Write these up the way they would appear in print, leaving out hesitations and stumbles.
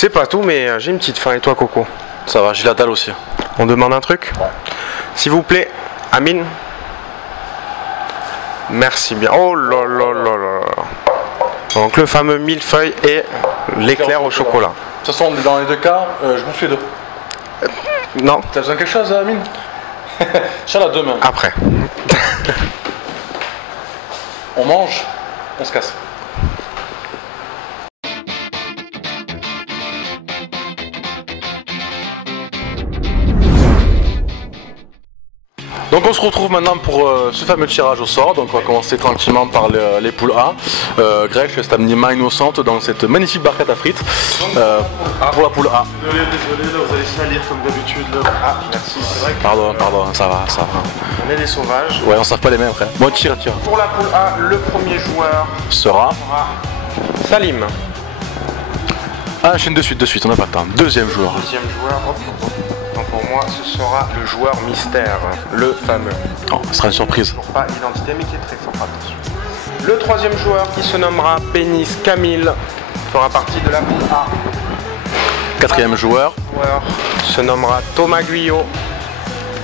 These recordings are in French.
C'est pas tout, mais j'ai une petite faim. Et toi, Coco? Ça va, j'ai la dalle aussi. On demande un truc? Ouais. S'il vous plaît, Amine. Merci bien. Oh là là là là. Donc le fameux millefeuille et l'éclair au chocolat. De toute façon, dans les deux cas, je bouffe les deux. Non. T'as besoin de quelque chose, Amine? J'ai la deux mains. Après. On mange, on se casse. Donc on se retrouve maintenant pour ce fameux tirage au sort. Donc on va commencer tranquillement par les poules A. Greg, je t'ai amené main innocente dans cette magnifique barquette à frites pour la poule A. Désolé, là vous allez salir comme d'habitude. Ah, merci. C'est vrai que Pardon, ça va. on est des sauvages. Ouais, on savent pas les mêmes après. Bon, tire. Pour la poule A, le premier joueur Sera. Salim. Ah, chaîne de suite, on n'a pas le temps. Deuxième joueur. Deuxième joueur, donc pour moi ce sera le joueur mystère, le fameux. Oh, ce sera une surprise. Toujours pas identité mais qui est très fort, attention. Le troisième joueur qui se nommera Pénis Camille fera partie de la poule A. Quatrième joueur. Le joueur se nommera Thomas Guyot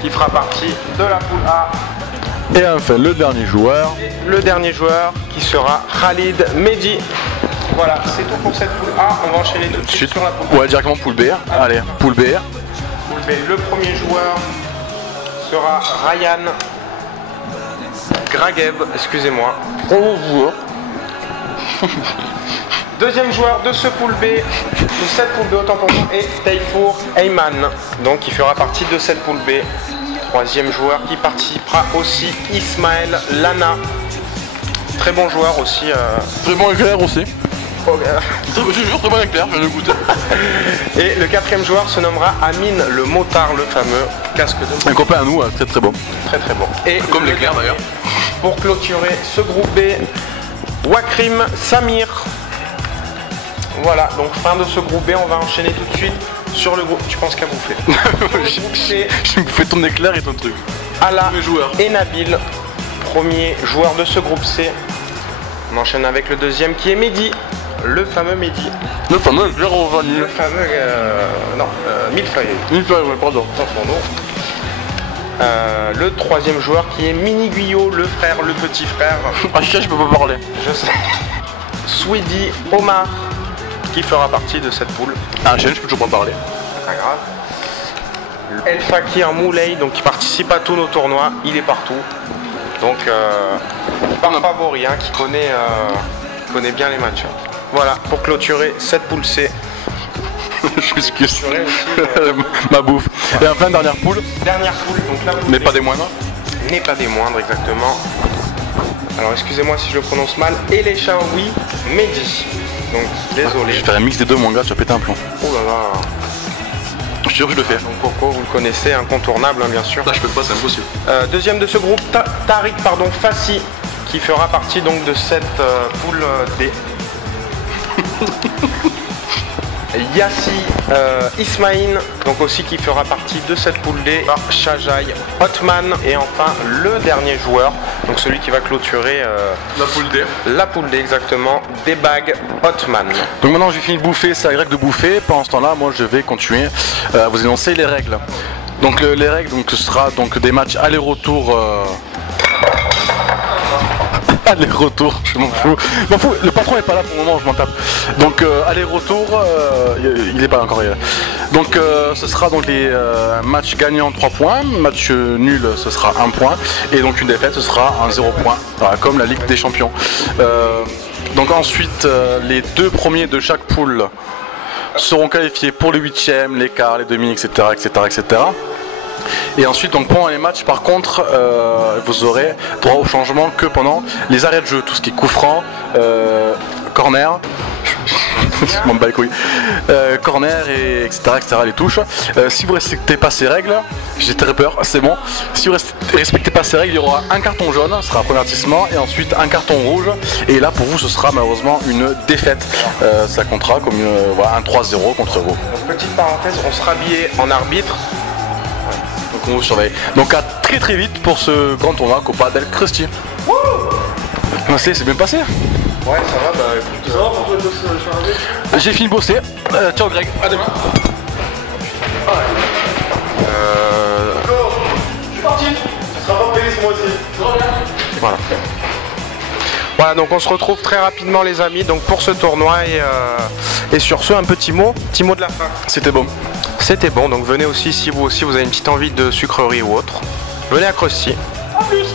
qui fera partie de la poule A. Et enfin le dernier joueur. Et le dernier joueur qui sera Khalid Mehdi. Voilà, c'est tout pour cette poule A. On va enchaîner tout de suite sur la poule A. Ouais, directement poule B. Allez, poule B. Poule B. Le premier joueur sera Ryan Grageb, excusez-moi. Bonjour. Deuxième joueur de ce poule B, de cette poule B autant pour moi, est Tayfour Ayman, donc qui fera partie de cette poule B. Troisième joueur qui participera aussi, Ismaël Lana. Très bon joueur aussi. Très bon éclair aussi. Oh, Je jure, très bon éclair, je viens de goûter. Et le quatrième joueur se nommera Amine le motard, le fameux casque de Un copain à nous, très bon. très très bon. Et Comme le l'éclair dernier, d'ailleurs. pour clôturer ce groupe B, Wakrim Samir. Voilà, donc fin de ce groupe B, on va enchaîner tout de suite sur le groupe. Tu penses qu'à bouffer? J'ai bouffé ton éclair et ton truc. Ala Premier joueur. et Nabil, premier joueur de ce groupe C. On enchaîne avec le deuxième qui est Mehdi, le fameux Mehdi. Le fameux éclair au vanille. Le fameux, millefeuille. Ouais, pardon. Tant pour nous. Le troisième joueur qui est Mini Guyot, le frère, le petit frère. Ah, je peux pas parler. Je sais. Swedy Omar, qui fera partie de cette poule. Ah, je peux toujours pas parler. Pas grave. El Fakir Moulay, donc qui participe à tous nos tournois, il est partout. Donc par favori, hein, qui connaît bien les matchs. Voilà, pour clôturer cette poule C. Je m'excuse. Clôturer aussi, Ma bouffe. Et enfin, dernière poule. dernière poule, donc la poule Mais D. pas des moindres. N'est pas des moindres, exactement. Alors excusez-moi si je le prononce mal. Elechaoui Mehdi. Donc Je désolé. vais faire un mix des deux, mon gars, tu vas péter un plomb. Oh là là. Je suis sûr que je le fais. Donc Coco, vous le connaissez, incontournable, hein, bien sûr. Là, je peux pas, c'est impossible. Deuxième de ce groupe, Tariq Fassi, qui fera partie donc de cette poule D. Yassi Ismaïn, donc aussi qui fera partie de cette poule D. Shajai Hotman et enfin le dernier joueur, donc celui qui va clôturer La poule D. la poule D exactement, Debag Hotman. Donc maintenant j'ai fini de bouffer, c'est à Greg de bouffer. Pendant ce temps-là, moi je vais continuer à vous énoncer les règles. Donc les règles, donc, ce sera donc des matchs aller-retour. Aller-retour, je m'en fous. Le patron est pas là pour le moment, je m'en tape. Donc aller-retour, il est pas encore là. Donc ce sera donc les matchs gagnants 3 points, match nul ce sera 1 point et donc une défaite ce sera un 0 point, voilà, comme la Ligue des Champions. Donc ensuite les deux premiers de chaque poule seront qualifiés pour les huitièmes, les quarts, les demi, etc. Et ensuite, donc pendant les matchs, par contre, vous aurez droit au changement que pendant les arrêts de jeu, tout ce qui est coup franc, corner, je m'en bats les couilles, corner, et etc., les touches. Si vous ne respectez pas ces règles, j'ai très peur, c'est bon. Si vous ne respectez pas ces règles, il y aura un carton jaune, ce sera un premier avertissement, et ensuite un carton rouge. Et là, pour vous, ce sera malheureusement une défaite. Ça comptera comme voilà, un 3-0 contre vous. Donc, petite parenthèse, on sera habillé en arbitre. Donc on vous surveille. Donc à très vite pour ce grand tournoi Copa del Crusty. C'est bien passé. Ouais, ça va, bah écoute. Ça va pour toi de charger? J'ai fini de bosser. Ciao Greg, à demain. Je suis parti. Tu seras pas payé ce mois-ci. Voilà. Voilà, donc on se retrouve très rapidement les amis donc pour ce tournoi et sur ce un petit mot de la fin. C'était bon. C'était bon, donc venez aussi si vous avez une petite envie de sucrerie ou autre. Venez à Krusty. A plus.